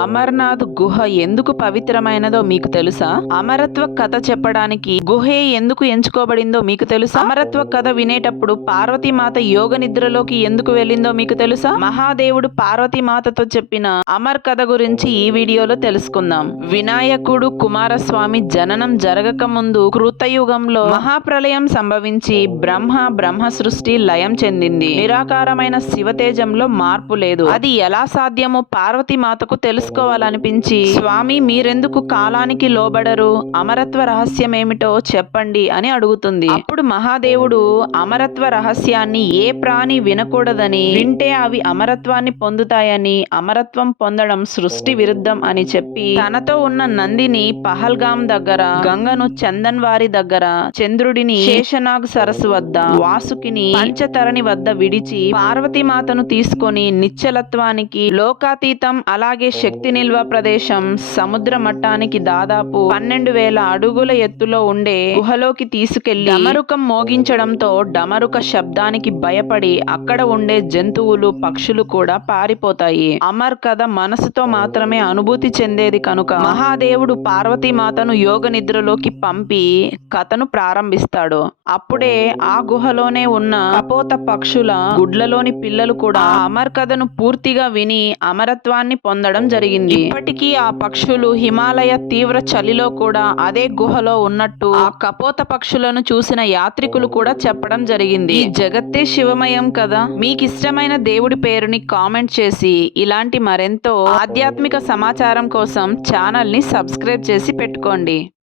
అమర్నాథ్ గుహ ఎందుకు పవిత్రమైనదో మీకు తెలుసా? అమరత్వ కథ చెప్పడానికి గుహే ఎందుకు ఎంచుకోబడిందో మీకు తెలుసా? అమరత్వ కథ వినేటప్పుడు పార్వతీమాత యోగ నిద్రలోకి ఎందుకు వెళ్ళిందో మీకు తెలుసా? మహాదేవుడు పార్వతీమాతతో చెప్పిన అమర్ కథ గురించి ఈ వీడియోలో తెలుసుకుందాం. వినాయకుడు కుమారస్వామి జననం జరగక ముందు కృతయుగంలో మహాప్రలయం సంభవించి బ్రహ్మ సృష్టి లయం చెందింది. నిరాకారమైన శివతేజంలో మార్పు లేదు. అది ఎలా సాధ్యమో పార్వతీమాతకు తెలుసుకోవాలనిపించి, స్వామి మీరెందుకు కాలానికి లోబడరు, అమరత్వ రహస్యం ఏమిటో చెప్పండి అని అడుగుతుంది. అప్పుడు మహాదేవుడు అమరత్వ రహస్యాన్ని ఏ ప్రాణి వినకూడదని, వింటే అవి అమరత్వాన్ని పొందుతాయని, అమరత్వం పొందడం సృష్టి విరుద్ధం అని చెప్పి తనతో ఉన్న నందిని పహల్గాం దగ్గర, గంగను చందన్వారి దగ్గర, చంద్రుడిని శేషనాగ్ సరస్సు వద్ద, వాసుకిని పంచతరణి వద్ద విడిచి పార్వతీమాతను తీసుకొని నిశ్చలత్వానికి, లోకాతీతం అలాగే శక్తి నిల్వ ప్రదేశం సముద్ర మట్టానికి దాదాపు 12,000 అడుగుల ఎత్తులో ఉండే గుహలోకి తీసుకెళ్లి డమరుకం మోగించడంతో డమరుక శబ్దానికి భయపడి అక్కడ ఉండే జంతువులు పక్షులు కూడా పారిపోతాయి. అమర్ కథ మనసుతో మాత్రమే అనుభూతి చెందేది కనుక మహాదేవుడు పార్వతీమాతను యోగ నిద్రలోకి పంపి కథను ప్రారంభిస్తాడు. అప్పుడే ఆ గుహలోనే ఉన్న కపోత పక్షుల గుడ్లలోని పిల్లలు కూడా అమర్ కథను పూర్తిగా విని అమరత్వాన్ని పొందడం జరిగింది. ఇప్పటికీ ఆ పక్షులు హిమాలయ తీవ్ర చలిలో కూడా అదే గుహలో ఉన్నట్టు ఆ కపోత పక్షులను చూసిన యాత్రికులు కూడా చెప్పడం జరిగింది. ఈ జగత్తే శివమయం కదా. మీకు ఇష్టమైన దేవుడి పేరుని కామెంట్ చేసి ఇలాంటి మరెంతో ఆధ్యాత్మిక సమాచారం కోసం ఛానల్ ని సబ్స్క్రైబ్ చేసి పెట్టుకోండి.